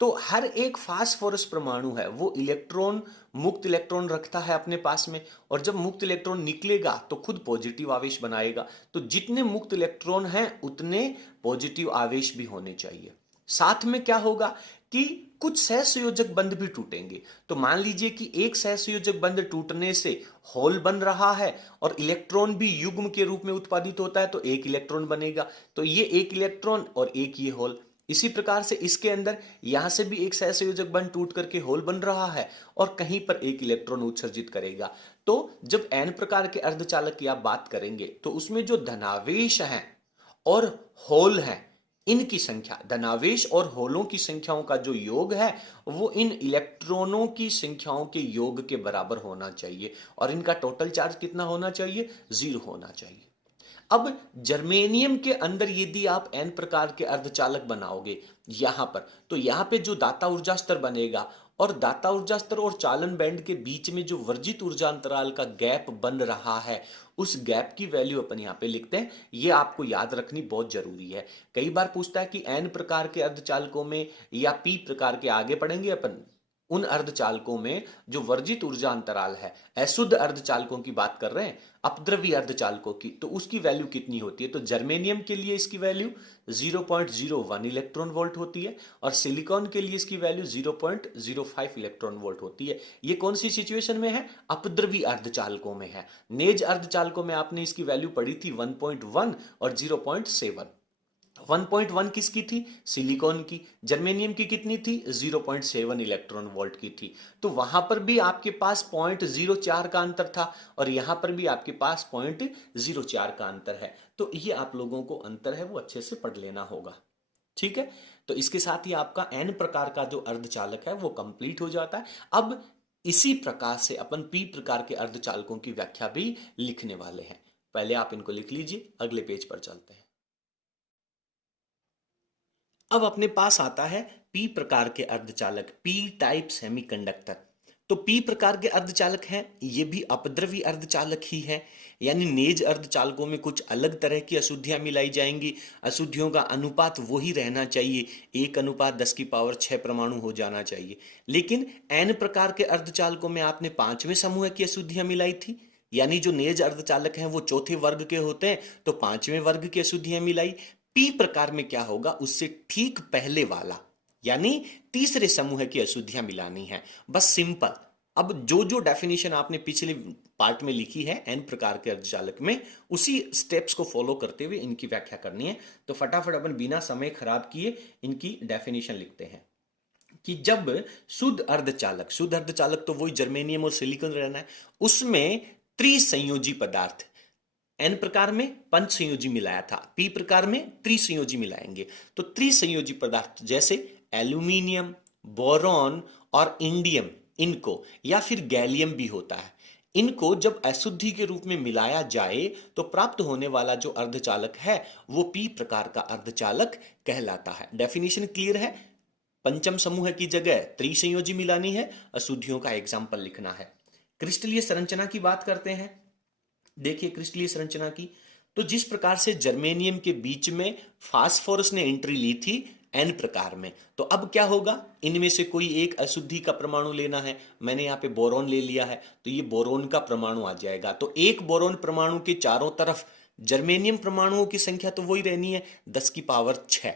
तो हर एक फास्फोरस परमाणु है वो इलेक्ट्रॉन, मुक्त इलेक्ट्रॉन रखता है अपने पास में, और जब मुक्त इलेक्ट्रॉन निकलेगा तो खुद पॉजिटिव आवेश बनाएगा। तो जितने मुक्त इलेक्ट्रॉन हैं उतने पॉजिटिव आवेश भी होने चाहिए। साथ में क्या होगा कि कुछ सहसंयोजक बंध भी टूटेंगे। तो मान लीजिए कि एक सहसंयोजक बंध टूटने से होल बन रहा है और इलेक्ट्रॉन भी युग्म के रूप में उत्पादित होता है, तो एक इलेक्ट्रॉन बनेगा। तो ये एक इलेक्ट्रॉन और एक ये होल। इसी प्रकार से इसके अंदर यहां से भी एक सहसंयोजक बंध टूट करके होल बन रहा है और कहीं पर एक इलेक्ट्रॉन उत्सर्जित करेगा। तो जब एन प्रकार के अर्धचालक की आप बात करेंगे तो उसमें जो धनावेश हैं और होल हैं, इनकी संख्या, धनावेश और होलों की संख्याओं का जो योग है वो इन इलेक्ट्रॉनों की संख्याओं के योग के बराबर होना चाहिए, और इनका टोटल चार्ज कितना होना चाहिए? 0 होना चाहिए। अब जर्मेनियम के अंदर यदि आप एन प्रकार के अर्धचालक बनाओगे यहां पर, तो यहां पे जो दाता ऊर्जा स्तर बनेगा और दाता ऊर्जा स्तर और चालन बैंड के बीच में जो वर्जित ऊर्जा अंतराल का गैप बन रहा है, उस गैप की वैल्यू अपन यहां पे लिखते हैं। ये आपको याद रखनी बहुत जरूरी है। कई बार पूछता है कि एन प्रकार के अर्धचालकों में या पी प्रकार के, आगे पढ़ेंगे अपन, उन अर्धचालकों में जो वर्जित ऊर्जा अंतराल है, अशुद्ध अर्धचालकों की बात कर रहे हैं, अपद्रव्य अर्धचालकों की, तो उसकी वैल्यू कितनी होती है? तो जर्मेनियम के लिए इसकी वैल्यू 0.01 इलेक्ट्रॉन वोल्ट होती है और सिलिकॉन के लिए इसकी वैल्यू 0.05 इलेक्ट्रॉन वोल्ट होती है। ये कौन सी सिचुएशन में है? अपद्रव्य अर्धचालकों में है। नेज अर्धचालकों में आपने इसकी वैल्यू पढ़ी थी 1.1 और 0.7। 1.1 किसकी थी? सिलिकॉन की। जर्मेनियम की कितनी थी? 0.7 इलेक्ट्रॉन वोल्ट की थी। तो वहां पर भी आपके पास 0.04 का अंतर था और यहां पर भी आपके पास 0.04 का अंतर है। तो ये आप लोगों को अंतर है वो अच्छे से पढ़ लेना होगा। ठीक है, तो इसके साथ ही आपका एन प्रकार का जो अर्धचालक है वो कंप्लीट हो जाता है। अब इसी प्रकार से अपन पी प्रकार के अर्धचालकों की व्याख्या भी लिखने वाले हैं। पहले आप इनको लिख लीजिए, अगले पेज पर चलते हैं। अब अपने पास आता है पी प्रकार के अर्धचालक, पी टाइप सेमीकंडक्टर। तो पी प्रकार के अर्धचालक हैं, ये भी अपद्रवी अर्धचालक ही है, यानी नेज अर्धचालकों में कुछ अलग तरह की अशुद्धियां मिलाई जाएंगी। अशुद्धियों का अनुपात वही रहना चाहिए, 1:10⁶ परमाणु हो जाना चाहिए। लेकिन एन प्रकार के अर्धचालकों में आपने 5वें समूह की अशुद्धियां मिलाई थी, यानी जो नेज अर्धचालक हैं वो चौथे वर्ग के होते हैं, तो 5वें वर्ग की अशुद्धियां मिलाई। पी प्रकार में क्या होगा, उससे ठीक पहले वाला यानी तीसरे समूह की अशुद्धियां मिलानी है, बस सिंपल। अब जो जो डेफिनेशन आपने पिछले पार्ट में लिखी है एन प्रकार के अर्धचालक में, उसी स्टेप्स को फॉलो करते हुए इनकी व्याख्या करनी है। तो फटाफट अपन बिना समय खराब किए इनकी डेफिनेशन लिखते हैं कि जब शुद्ध अर्धचालक तो वही जर्मेनियम और सिलिकॉन रहना है, उसमें त्रिसंयोजी पदार्थ, एन प्रकार में पंचसंयोजी मिलाया था, पी प्रकार में त्रिसंयोजी मिलाएंगे। तो त्रिसंयोजी पदार्थ जैसे एल्यूमिनियम, बोरॉन और इंडियम, इनको या फिर गैलियम भी होता है, इनको जब अशुद्धि के रूप में मिलाया जाए तो प्राप्त होने वाला जो अर्धचालक है वो पी प्रकार का अर्धचालक कहलाता है। डेफिनेशन क्लियर है। पंचम समूह की जगह त्रिसंयोजी मिलानी है, अशुद्धियों का एग्जाम्पल लिखना है। क्रिस्टलीय संरचना की बात करते हैं। देखिए क्रिस्टलीय संरचना की, तो जिस प्रकार से जर्मेनियम के बीच में फास्फोरस ने एंट्री ली थी एन प्रकार में, तो अब क्या होगा, इनमें से कोई एक अशुद्धि का परमाणु लेना है। मैंने यहाँ पे बोरॉन ले लिया है, तो ये बोरॉन का परमाणु आ जाएगा। तो एक बोरॉन परमाणु के चारों तरफ जर्मेनियम परमाणुओं की संख्या तो वही रहनी है, 10⁶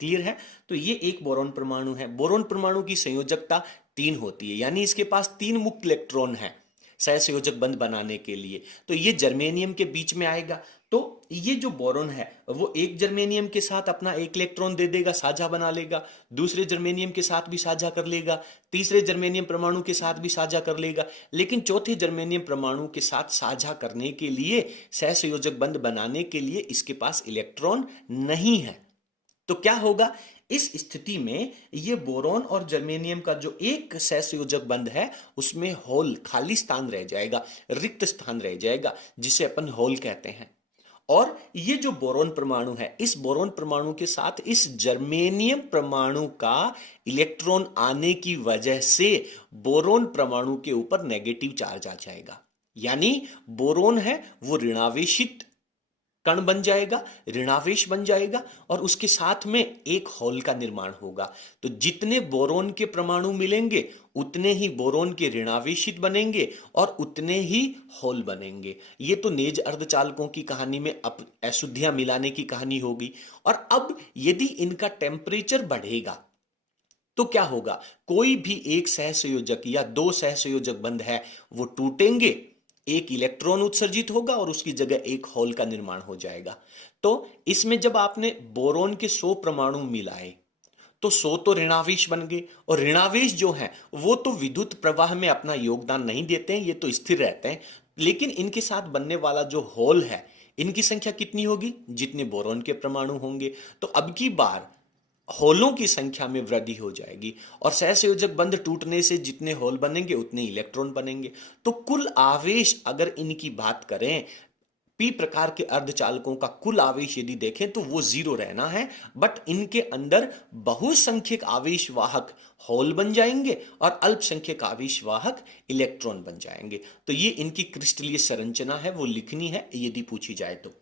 क्लियर है। तो ये एक बोरॉन परमाणु है। बोरॉन परमाणु की संयोजकता 3 होती है, यानी इसके पास 3 मुक्त इलेक्ट्रॉन है सहसंयोजक बंध बनाने के लिए। तो ये जर्मेनियम के बीच में आएगा। तो ये जो बोरॉन है वो एक जर्मेनियम के साथ अपना एक इलेक्ट्रॉन दे देगा, साझा बना लेगा, दूसरे जर्मेनियम के साथ भी साझा कर लेगा, तीसरे जर्मेनियम परमाणु के साथ भी साझा कर लेगा। लेकिन चौथे जर्मेनियम परमाणु के साथ साझा करने के लिए, सहसंयोजक बंध बनाने के लिए इसके पास इलेक्ट्रॉन नहीं है। तो क्या होगा, इस स्थिति में ये बोरॉन और जर्मेनियम का जो एक सहसंयोजक बंध है उसमें होल, खाली स्थान रह जाएगा, रिक्त स्थान रह जाएगा, जिसे अपन होल कहते हैं। और ये जो बोरॉन परमाणु है, इस बोरॉन परमाणु के साथ इस जर्मेनियम परमाणु का इलेक्ट्रॉन आने की वजह से बोरॉन परमाणु के ऊपर नेगेटिव चार्ज आ जाएगा, यानी बोरॉन है वो ऋणावेशित कण बन जाएगा, ऋणावेश बन जाएगा, और उसके साथ में एक होल का निर्माण होगा। तो जितने बोरॉन के परमाणु मिलेंगे उतने ही बोरॉन के ऋणावेशित बनेंगे और उतने ही होल बनेंगे। ये तो नेज अर्धचालकों की कहानी में अशुद्धियां मिलाने की कहानी होगी। और अब यदि इनका टेम्परेचर बढ़ेगा तो क्या होगा, कोई भी एक सहसंयोजक या 2 सहसंयोजक बंध है वो टूटेंगे, एक इलेक्ट्रॉन उत्सर्जित होगा और उसकी जगह एक होल का निर्माण हो जाएगा। तो इसमें जब आपने बोरॉन के 100 परमाणु मिलाए तो 100 तो ऋणावेश बन गए, और ऋणावेश जो है वो तो विद्युत प्रवाह में अपना योगदान नहीं देते हैं, ये तो स्थिर रहते हैं। लेकिन इनके साथ बनने वाला जो होल है, इनकी संख्या कितनी होगी, जितने बोरॉन के परमाणु होंगे। तो अब की बार होलों की संख्या में वृद्धि हो जाएगी, और सहसंयोजक बंध टूटने से जितने होल बनेंगे उतने इलेक्ट्रॉन बनेंगे। तो कुल आवेश अगर इनकी बात करें, पी प्रकार के अर्धचालकों का कुल आवेश यदि देखें तो वो 0 रहना है, बट इनके अंदर बहुसंख्यक आवेश वाहक होल बन जाएंगे और अल्पसंख्यक आवेश वाहक इलेक्ट्रॉन बन जाएंगे। तो ये इनकी क्रिस्टलीय संरचना है, वो लिखनी है यदि पूछी जाए तो।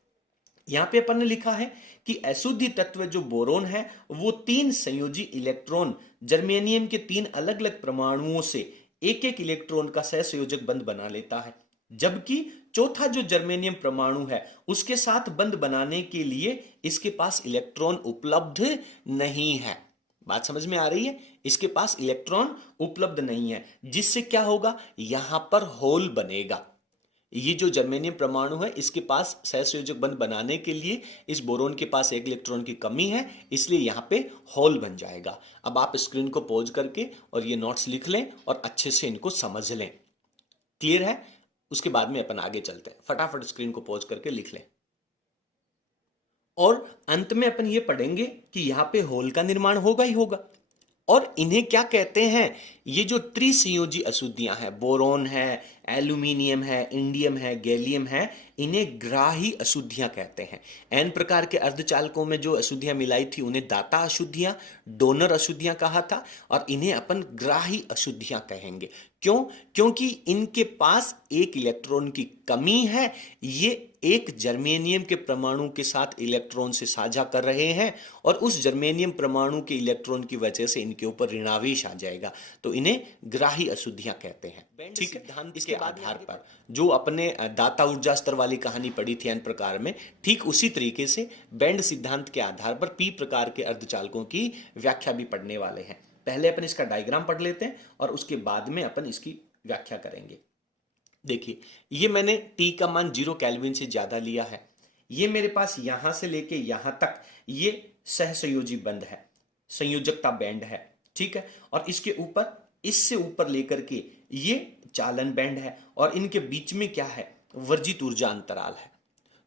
यहां पे अपन ने लिखा है कि अशुद्धि तत्व जो बोरॉन है वो 3 संयोजी इलेक्ट्रॉन जर्मेनियम के 3 अलग अलग परमाणुओं से एक एक इलेक्ट्रॉन का सहसंयोजक बंध बना लेता है, जबकि चौथा जो जर्मेनियम परमाणु है उसके साथ बंध बनाने के लिए इसके पास इलेक्ट्रॉन उपलब्ध नहीं है। बात समझ में आ रही है, इसके पास इलेक्ट्रॉन उपलब्ध नहीं है, जिससे क्या होगा, यहां पर होल बनेगा। ये जो जर्मेनियम परमाणु है इसके पास सहसंयोजक बंध बनाने के लिए इस बोरॉन के पास एक इलेक्ट्रॉन की कमी है, इसलिए यहां पे होल बन जाएगा। अब आप स्क्रीन को पॉज करके और ये नोट्स लिख लें और अच्छे से इनको समझ लें। क्लियर है, उसके बाद में अपन आगे चलते हैं। फटाफट स्क्रीन को पॉज करके लिख लें। और अंत में अपन ये पढ़ेंगे कि यहां पे होल का निर्माण होगा ही होगा। और इन्हें क्या कहते हैं, ये जो त्रिसंयोजी अशुद्धियां हैं, बोरॉन है, एल्यूमिनियम है, इंडियम है, गैलियम है, इन्हें ग्राही अशुद्धियां कहते हैं। एन प्रकार के अर्धचालकों में जो अशुद्धियां मिलाई थी उन्हें दाता अशुद्धियां, डोनर अशुद्धियां कहा था, और इन्हें अपन ग्राही अशुद्धियां कहेंगे। क्यों? क्योंकि इनके पास एक इलेक्ट्रॉन की कमी है, ये एक जर्मेनियम के परमाणु के साथ इलेक्ट्रॉन से साझा कर रहे हैं और उस जर्मेनियम परमाणु के इलेक्ट्रॉन की वजह से इनके ऊपर ऋणावेश आ जाएगा, तो इन्हें ग्राही अशुद्धियां कहते हैं। ठीक है, इसके आधार पर जो अपने दाता ऊर्जा स्तर वाली कहानी पढ़ी थी एन प्रकार में, ठीक उसी तरीके से बैंड सिद्धांत के आधार पर पी प्रकार के अर्धचालकों की व्याख्या भी पढ़ने वाले हैं। पहले अपन इसका डायग्राम पढ़ लेते हैं और उसके बाद में अपन इसकी व्याख्या करेंगे। देखिए, ये मैंने T का मान 0 केल्विन से ज्यादा लिया है। ये मेरे पास यहां से लेके यहां तक ये सहसंयोजी बंध है, संयोजकता बैंड है। ठीक है, और इसके ऊपर, इससे ऊपर लेकर के ये चालन बैंड है और इनके बीच में क्या है? वर्जित ऊर्जा अंतराल है।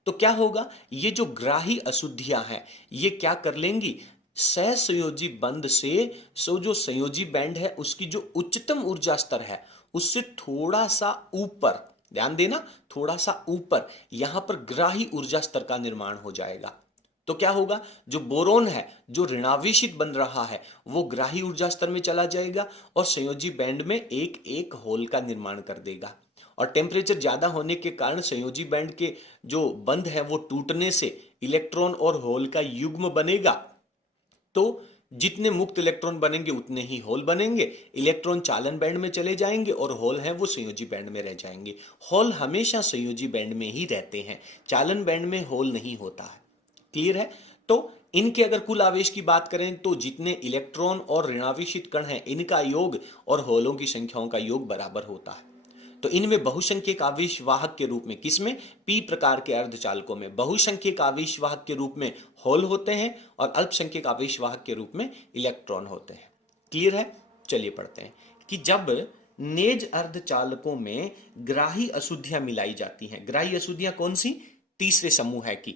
तो क्या होगा? ये जो ग्राही अशुद्धियां हैं ये क्या कर लेंगी? सहसंयोजी बंध से जो संयोजी बैंड है उसकी जो उच्चतम ऊर्जा स्तर है उससे थोड़ा सा ऊपर, ध्यान देना, थोड़ा सा ऊपर यहां पर ग्राही ऊर्जा स्तर का निर्माण हो जाएगा। तो क्या होगा? जो बोरोन है, जो ऋणावेशित बन रहा है, वो ग्राही ऊर्जा स्तर में चला जाएगा और संयोजी बैंड में एक एक होल का निर्माण कर देगा। और टेम्परेचर ज्यादा होने के कारण संयोजी बैंड के जो बंध है वो टूटने से इलेक्ट्रॉन और होल का युग्म बनेगा। तो जितने मुक्त इलेक्ट्रॉन बनेंगे उतने ही होल बनेंगे। इलेक्ट्रॉन चालन बैंड में चले जाएंगे और होल हैं वो संयोजी बैंड में रह जाएंगे। होल हमेशा संयोजी बैंड में ही रहते हैं, चालन बैंड में होल नहीं होता है। क्लियर है? तो इनके अगर कुल आवेश की बात करें तो जितने इलेक्ट्रॉन और ऋणावेशित कण हैं इनका योग और होलों की संख्याओं का योग बराबर होता है। तो इनमें बहुसंख्यक आवेश वाहक के रूप में, किसमें? पी प्रकार के अर्धचालकों में बहुसंख्यक आवेश वाहक के रूप में होल होते हैं और अल्पसंख्यक आवेश वाहक के रूप में इलेक्ट्रॉन होते हैं। क्लियर है? चलिए पढ़ते हैं कि जब नेज अर्धचालकों में ग्राही अशुद्धियां मिलाई जाती हैं, ग्राही अशुद्धियां कौन सी? तीसरे समूह है की।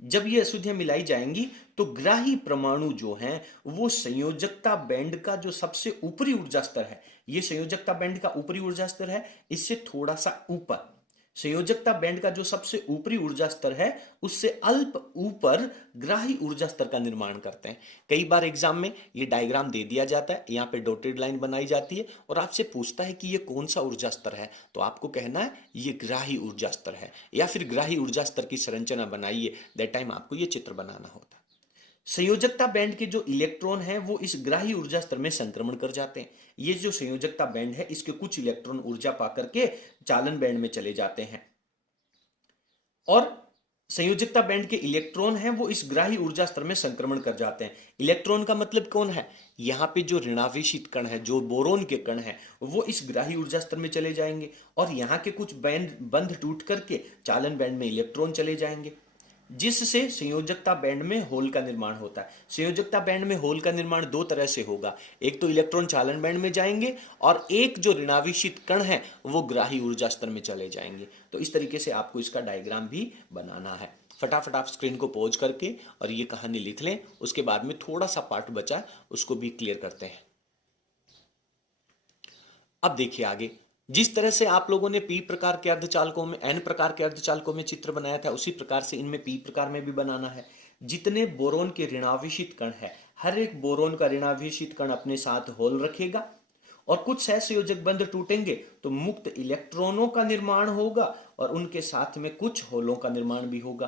जब ये अशुद्धियां मिलाई जाएंगी तो ग्राही परमाणु जो हैं वो संयोजकता बैंड का जो सबसे ऊपरी ऊर्जा स्तर है, ये संयोजकता बैंड का ऊपरी ऊर्जा स्तर है, इससे थोड़ा सा ऊपर, संयोजकता बैंड का जो सबसे ऊपरी ऊर्जा स्तर है उससे अल्प ऊपर ग्राही ऊर्जा स्तर का निर्माण करते हैं। कई बार एग्जाम में ये डायग्राम दे दिया जाता है, यहाँ पे डॉटेड लाइन बनाई जाती है और आपसे पूछता है कि ये कौन सा ऊर्जा स्तर है, तो आपको कहना है ये ग्राही ऊर्जा स्तर है या फिर ग्राही ऊर्जा स्तर की संरचना बनाइए। दैट टाइम आपको ये चित्र बनाना होता है। संयोजकता बैंड के जो इलेक्ट्रॉन हैं वो इस ग्राही ऊर्जा स्तर में संक्रमण कर जाते हैं। ये जो संयोजकता बैंड है इसके कुछ इलेक्ट्रॉन ऊर्जा पाकर के चालन बैंड में चले जाते हैं और संयोजकता बैंड के इलेक्ट्रॉन हैं वो इस ग्राही ऊर्जा स्तर में संक्रमण कर जाते हैं। इलेक्ट्रॉन का मतलब कौन है? यहाँ पे जो ऋणावेशित कण है, जो बोरोन के कण है, वो इस ग्राही ऊर्जा स्तर में चले जाएंगे और यहाँ के कुछ बंध टूट करके चालन बैंड में इलेक्ट्रॉन चले जाएंगे, जिससे संयोजकता बैंड में होल का निर्माण होता है। संयोजकता बैंड में होल का निर्माण दो तरह से होगा, एक तो इलेक्ट्रॉन चालन बैंड में जाएंगे और एक जो ऋणावेशित कण है वो ग्राही ऊर्जा स्तर में चले जाएंगे। तो इस तरीके से आपको इसका डायग्राम भी बनाना है। फटाफट आप स्क्रीन को पॉज करके और ये कहानी लिख लें, उसके बाद में थोड़ा सा पार्ट बचा उसको भी क्लियर करते हैं। अब देखिए आगे, जिस तरह से आप लोगों ने पी प्रकार के अर्धचालकों में, एन प्रकार के अर्धचालकों में चित्र बनाया था, उसी प्रकार से इनमें पी प्रकार में भी बनाना है। जितने बोरोन के ऋणावेशित कण है, हर एक बोरोन का ऋणावेशित कण अपने साथ होल रखेगा और कुछ सहसंयोजक बंध टूटेंगे तो मुक्त इलेक्ट्रॉनों का निर्माण होगा और उनके साथ में कुछ होलों का निर्माण भी होगा।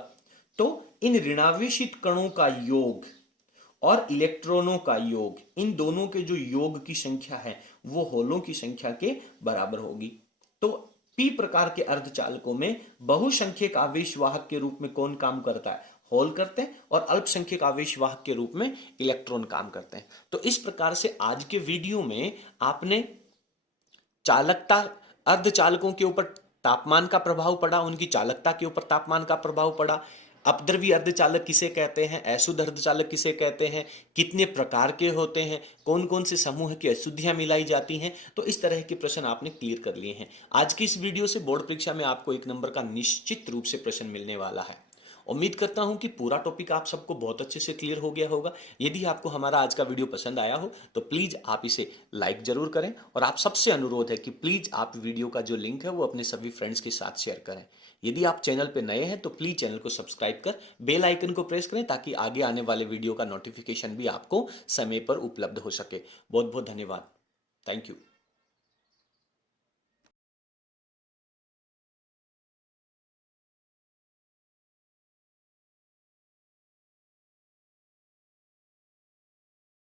तो इन ऋणावेशित कणों का योग और इलेक्ट्रॉनों का योग, इन दोनों के जो योग की संख्या है वो होलों की संख्या के बराबर होगी। तो पी प्रकार के अर्धचालकों में बहुसंख्यक आवेश वाहक के रूप में कौन काम करता है? होल करते हैं और अल्पसंख्यक आवेश वाहक के रूप में इलेक्ट्रॉन काम करते हैं। तो इस प्रकार से आज के वीडियो में आपने चालकता, अर्धचालकों के ऊपर तापमान का प्रभाव पड़ा, उनकी चालकता के ऊपर तापमान का प्रभाव पड़ा, अपद्रव्य अर्धचालक किसे कहते हैं, अशुद्ध अर्धचालक किसे कहते हैं, कितने प्रकार के होते हैं, कौन कौन से समूह की अशुद्धियां मिलाई जाती हैं। तो इस तरह के प्रश्न आपने क्लियर कर लिए हैं। आज की इस वीडियो से बोर्ड परीक्षा में आपको 1 नंबर का निश्चित रूप से प्रश्न मिलने वाला है उम्मीद करता हूं कि पूरा टॉपिक आप सबको बहुत अच्छे से क्लियर हो गया होगा। यदि आपको हमारा आज का वीडियो पसंद आया हो तो प्लीज़ आप इसे लाइक जरूर करें, और आप सबसे अनुरोध है कि प्लीज़ आप वीडियो का जो लिंक है वो अपने सभी फ्रेंड्स के साथ शेयर करें। यदि आप चैनल पर नए हैं तो प्लीज़ चैनल को सब्सक्राइब कर बेल आइकन को प्रेस करें ताकि आगे आने वाले वीडियो का नोटिफिकेशन भी आपको समय पर उपलब्ध हो सके। बहुत बहुत धन्यवाद। Thank you.